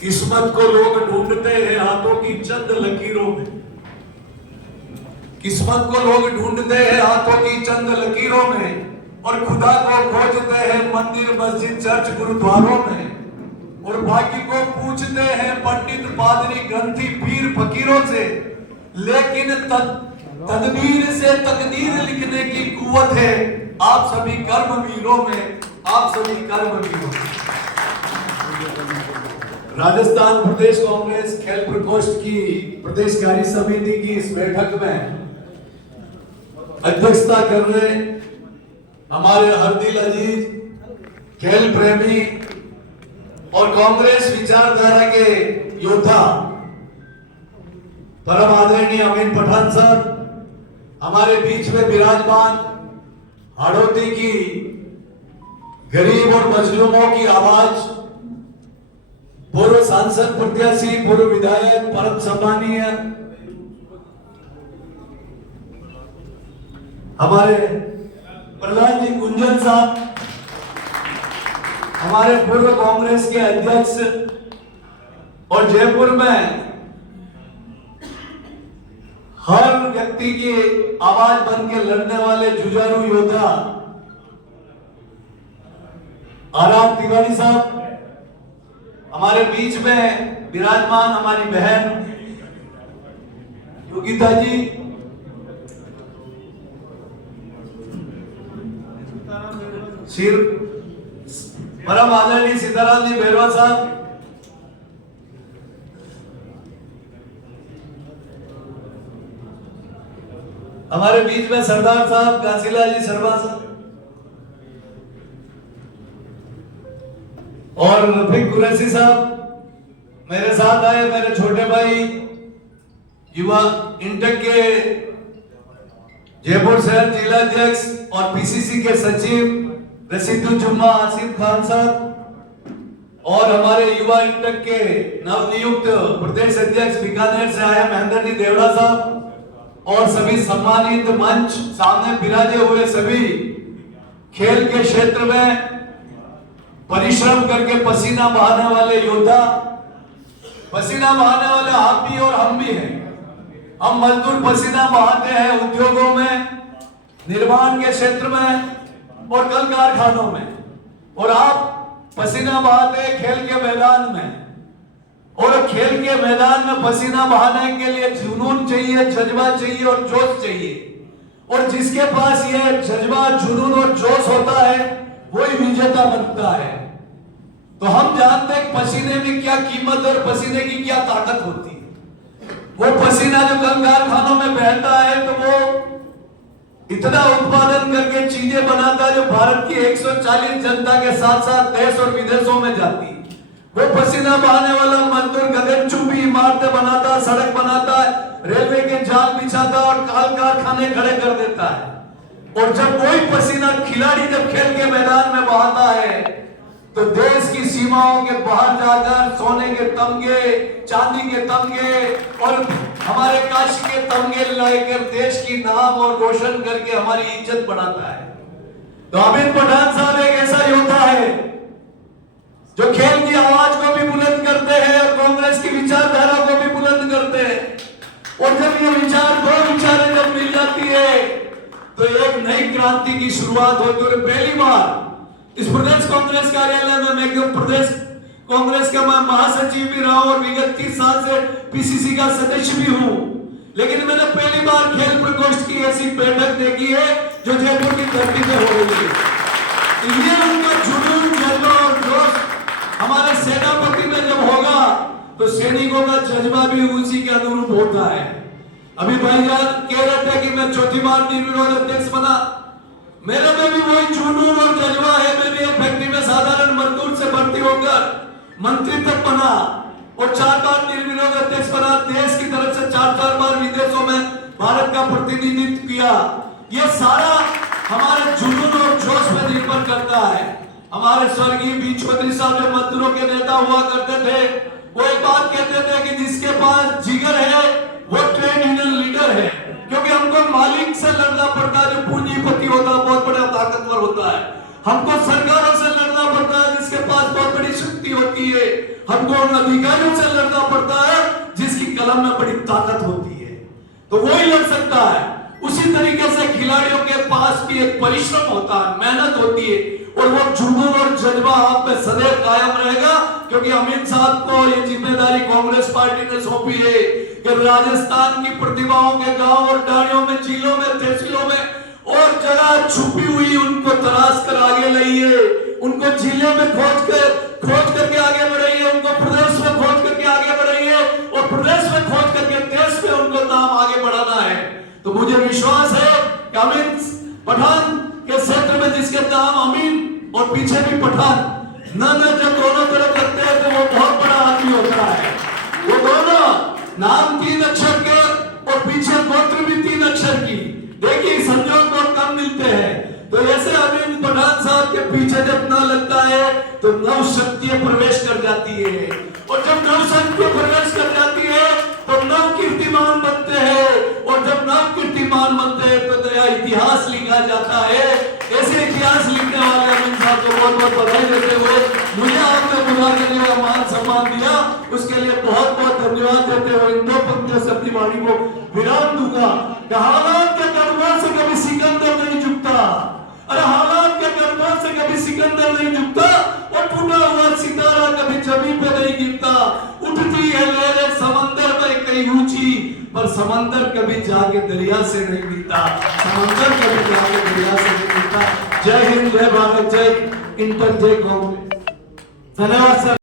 किस्मत को लोग ढूंढते हैं हाथों की चंद लकीरों में। किस्मत को लोग ढूंढते हैं हाथों की चंद लकीरों में, और खुदा को खोजते हैं मंदिर मस्जिद चर्च गुरुद्वारों में, और भाग्य को पूछते हैं पंडित पादरी ग्रंथी पीर फकीरों से। लेकिन तदबीर से तकदीर लिखने की कुव्वत है आप सभी कर्मवीरों में, आप सभी कर्मवीरों में। राजस्थान प्रदेश कांग्रेस खेल प्रकोष्ठ की प्रदेश कार्य समिति की इस बैठक में अध्यक्षता कर रहे हमारे हरदिल अजीज खेल प्रेमी और कांग्रेस विचारधारा के योद्धा परम आदरणीय अमीन पठान साहब, हमारे बीच में विराजमान हाड़ौती की गरीब और मजलूमों की आवाज, पूर्व सांसद प्रत्याशी, पूर्व विधायक, परम सम्मानीय हमारे प्रहलाद जी गुंजन साहब, हमारे पूर्व कांग्रेस के अध्यक्ष और जयपुर में हर व्यक्ति की आवाज बन के लड़ने वाले जुझारू योद्धा आराम तिवारी साहब, हमारे बीच में विराजमान हमारी बहन योगिता जी, श्री परम आदरणीय सीताराम जी बेरवा साहब, हमारे बीच में सरदार साहब काशीला जी शर्मा साहब और रफीक कुरैशी साहब मेरे साथ आए, मेरे छोटे भाई युवा इंटेक के जयपुर शहर जिला अध्यक्ष और पीसीसी के सचिव रशीदुल जुम्मा आसिफ खान साहब, और हमारे युवा इंटेक के नवनियुक्त प्रदेश अध्यक्ष बीकानेर से आए महेंद्र जी देवड़ा साहब, और सभी सम्मानित मंच सामने विराजे हुए सभी खेल के क्षेत्र में परिश्रम करके पसीना बहाने वाले योद्धा, पसीना बहाने वाले आप भी और हम भी हैं। हम मजदूर पसीना बहाते हैं उद्योगों में, निर्माण के क्षेत्र में और कल कारखानों में, और आप पसीना बहाते हैं खेल के मैदान में। और खेल के मैदान में पसीना बहाने के लिए जुनून चाहिए, जज्बा चाहिए और जोश चाहिए, और जिसके पास ये जज्बा, जुनून और जोश होता है वही विजेता बनता है। तो हम जानते हैं पसीने में क्या कीमत और पसीने की क्या ताकत होती है। वो पसीना जो कल कारखानों में बहता है तो वो इतना उत्पादन करके चीजें बनाता है जो भारत की 140 जनता के साथ साथ देश और विदेशों में जाती है। वो पसीना बहाने वाला मजदूर गगनचुंबी इमारतें बनाता, सड़क बनाता है, रेलवे के जाल बिछाता और कल कारखाने खड़े कर देता है। और जब वही पसीना खिलाड़ी जब खेल के मैदान में बहाता है तो देश की सीमाओं के बाहर जाकर सोने के तमगे, चांदी के तमगे और हमारे काशी के तमगे लाकर देश की नाम और रोशन करके हमारी इज्जत बढ़ाता है। तो अमित पठान साहब एक ऐसा योद्धा है जो खेल की आवाज को भी बुलंद करते हैं और कांग्रेस की विचारधारा को भी बुलंद करते हैं। और जब ये विचारें जब मिल जाती है तो एक नई क्रांति की शुरुआत होती है। पहली बार इस प्रदेश कांग्रेस कार्यालय में मैं प्रदेश कांग्रेस का मैं महासचिव भी रहा और विगत 30 साल से पीसीसी का सदस्य भी हूं, लेकिन मैंने पहली बार खेल प्रकोष्ठ की ऐसी बैठक देखी है जो जयपुर की धरती पे हो रही है। ये उनका जुनून, जज्बा और जोश हमारे सेनापति में जब होगा तो सैनिकों का जज्बा भी उसी के अनुरूप होता है। अभी भाईजान कह रहे थे कि मैं चौथी बार निर्विरोध अध्यक्ष बना, मेरे में भी वही जुनून और जज्बा है। मैं भी एक फैक्ट्री में साधारण मजदूर से भर्ती होकर मंत्री तक बना और 4 बार निर्विरोध अध्यक्ष बना, देश की तरफ से 4 बार विदेशों में भारत का प्रतिनिधित्व किया। ये सारा हमारे जुनून और जोश पर निर्भर करता है। हमारे स्वर्गीय बी चौधरी साहब जो मजदूरों के नेता हुआ करते थे, वो एक बात कहते थे कि जिसके पास जिगर है वो ट्रेड यूनियन लीडर है, क्योंकि हमको मालिक से लड़ना पड़ता है जो पूंजीपति होता है, बहुत बड़ा ताकतवर होता है। हमको सरकारों से लड़ना पड़ता है जिसके पास बहुत बड़ी शक्ति होती होती है, हमको उन अधिकारियों से लड़ना पड़ता है जिसकी कलम में बड़ी ताकत होती है, तो वही लड़ सकता है। उसी तरीके से खिलाड़ियों के पास भी एक परिश्रम होता है, मेहनत होती है, और वो जुनून और जज्बा आप में सदैव कायम रहेगा, क्योंकि अमित साहब को ये जिम्मेदारी कांग्रेस पार्टी ने सौंपी है कि राजस्थान की प्रतिभाओं के गांव और डाड़ियों में, जिलों में, तहसीलों में और जगह छुपी हुई उनको तलाश कर आगे लाइए, उनको जिले में खोज करके आगे बढ़ाइए, उनको प्रदेश में खोज करके आगे बढ़ाइए, और प्रदेश में खोज करके देश में उनको नाम आगे बढ़ाना है। तो मुझे विश्वास है कि अमित पठान के क्षेत्र में जिसके नाम अमीन और पीछे भी पठान न जब दोनों तरफ लगते हैं तो वो बहुत बड़ा आदमी होता है। वो दोनों नाम 3 अक्षर के और पीछे गोत्र भी 3 अक्षर की, देखिए संयोग बहुत कम मिलते हैं। तो ऐसे अमीन पठान साहब के पीछे जब न लगता है तो नव शक्तियां प्रवेश कर जाती है, और जब नव शक्तियां प्रवेश कर जाती है तो नव कीर्तिमान बनते हैं, और जब नव कीर्तिमान बनते हैं तो नया इतिहास लिखा जाता है। ऐसे इतिहास लिखने वाले अमीन साहब को बहुत बहुत बधाई देते हुए मुझे आपने बुला के लिए मान सम्मान दिया, उसके लिए बहुत बहुत धन्यवाद देते हुए इन 2 पंक्तियों से अपनी वाणी को विराम दूंगा। हालात के दरबार से कभी सिकंदर नहीं झुकता, अरे हालात के दरबार से कभी सिकंदर नहीं झुकता, और टूटा हुआ सितारा कभी जमीन पे नहीं गिरता। उठती है लहरें समंदर में कहीं ऊंची, पर समंदर कभी जाके दरिया से नहीं मिलता, समंदर कभी जाके दरिया से नहीं मिलता। जय हिंद, जय भारत, जय इंटर, जय कांग्रेस। धन्यवाद सर।